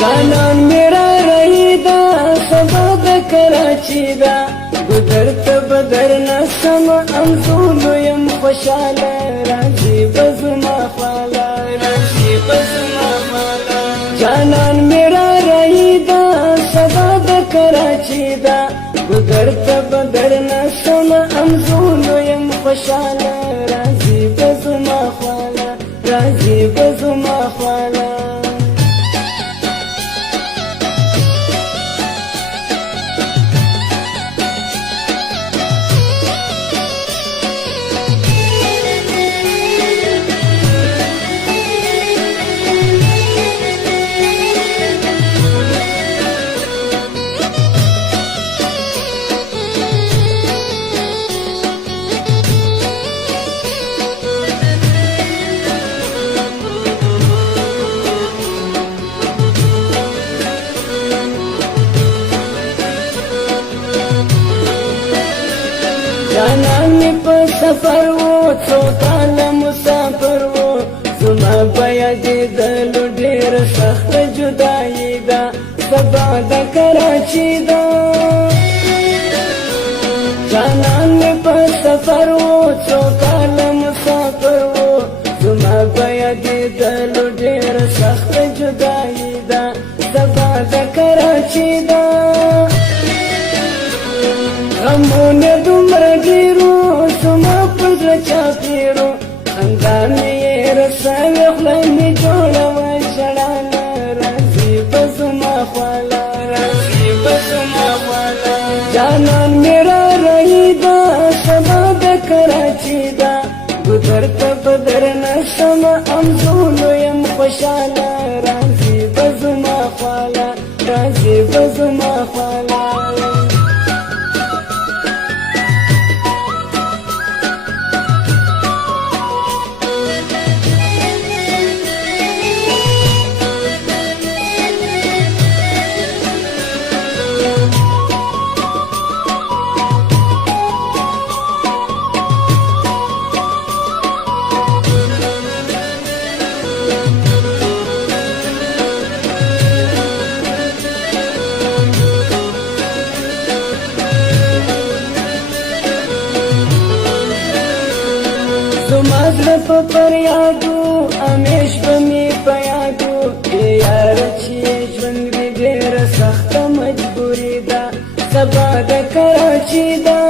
جانان میرا رهیدا سبا د کراچی دا گذر ته بدر نسم انزولو یم خوشاله راځي بزما خواله راځي بزما خواله جانان میرا رهیدا سبا د کراچی دا گذر ته بدر نسم انزولو یم خوشاله راځي بزما خواله راځي بزما خواله جانان می په سفر وو څو کاله مسافر وو زما بیا دیدلو ډېر سخت جدایي ده سبا د کراچي ده جانان می په سفر وو څو کاله مسافر وو زما بیا دیدلو ډېر سخت جدایي ده سبا د کراچي ده غمونه دومره ډېرو زما په زړه چاپېرو خندا مې یې رسوي خوله مې جوړوه ژړاله راځي به زما خواله راځي به زما خواله جانان مې را رهیدا سبا د کراچي ده ګودر ته به درنه شم انځولو یم خوشاله راځي به زما خواله راځي به زما خواله زما زړه په فریادو همیش به مې په یادو یاره چې ژوند مې ډېره سخته مجبوري ده سبا د کراچي ده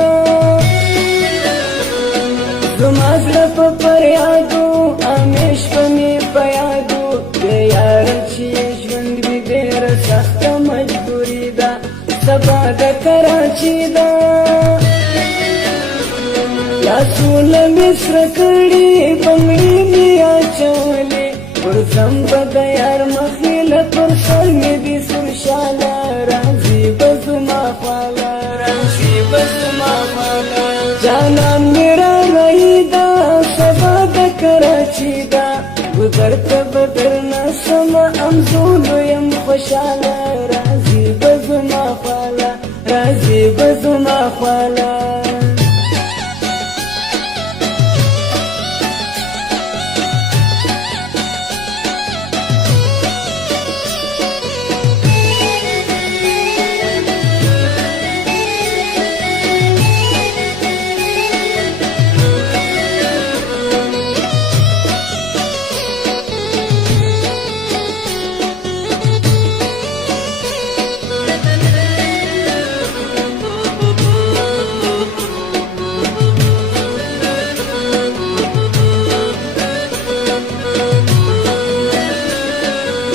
زما زړه په فریادو همیش به مې په یادو یاره چې ژوند مې ډېره سخته مجبوري ده سبا د کراچي ده لاسونه مې سره کړي بنګړي مې اچولې ورځم به د یار مخې له پر سر مې دي سور شاله راځي به زما خواله راځي به زما خواله جانان مې را رهیدا سبا د کراچي ده ګودر ته به درنه شم انځولو یم خوشاله راځي به زما خواله راځي به زما خواله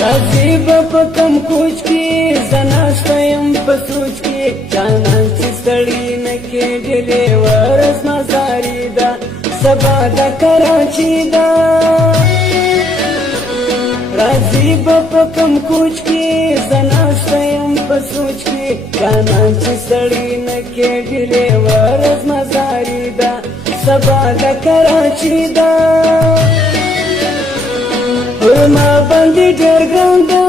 راځي به په کم کوچ کې زه ناسته یم په سوچ کې جانان چې ستړي نه کېږي ډېرې ورځ مزاري ده سبا د کراچي ده راځي به په کم کوچ کې زه ناسته یم په سوچ کې جانان چې ستړي نه کېږي ډېرې ورځ مزاري ده سبا د کراچي ده ما باندې ډېر ګران ده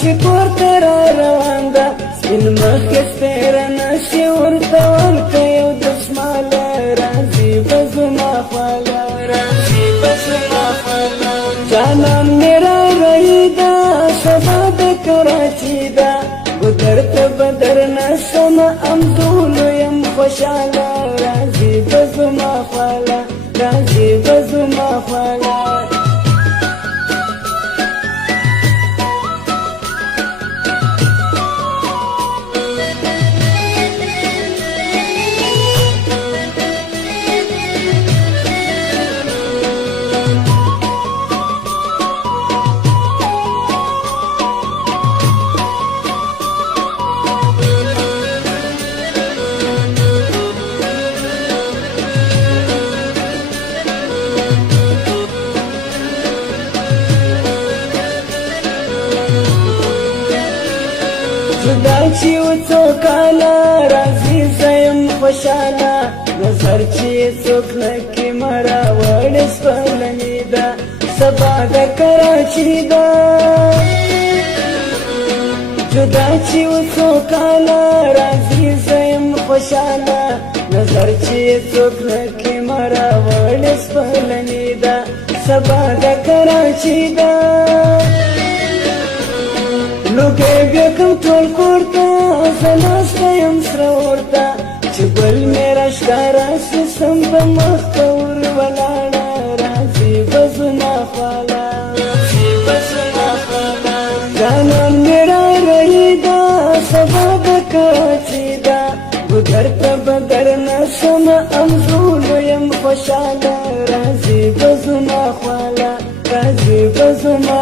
چې کور ته را روان ده سپین مخې سپېره نشي ورته ورکه یو دسماله راځي به زما خواله راځي به زما خواله جانان مې را رهیدا سبا د کراچي چیدا ګدر ته بدر نسم امدول یم خوشاله راځي بزما خواله راځي بزما خواله جدا چې و څو کاله راځي زیم خوشاله نظر چې څوک نه کې مراوړ سپلنې ده سبا د کراچي ده جدا چې و څو کاله راځي زیم خوشاله نظر چې څوک نه کې مراوړ سپلنې ده سبا د کراچي ده لوګي بیا کوم ټول کورته زناسته یم سره ورته چې ګل مې راښکاره سي سم په مخ ته ور ولاړه راځي بزما خواله راځي بزما خواله جانان مې رارهي ده سبا د کراچي ده ګودر ته بدر نسم امزول یم خوشاله راځي بزما خواله راځي بزما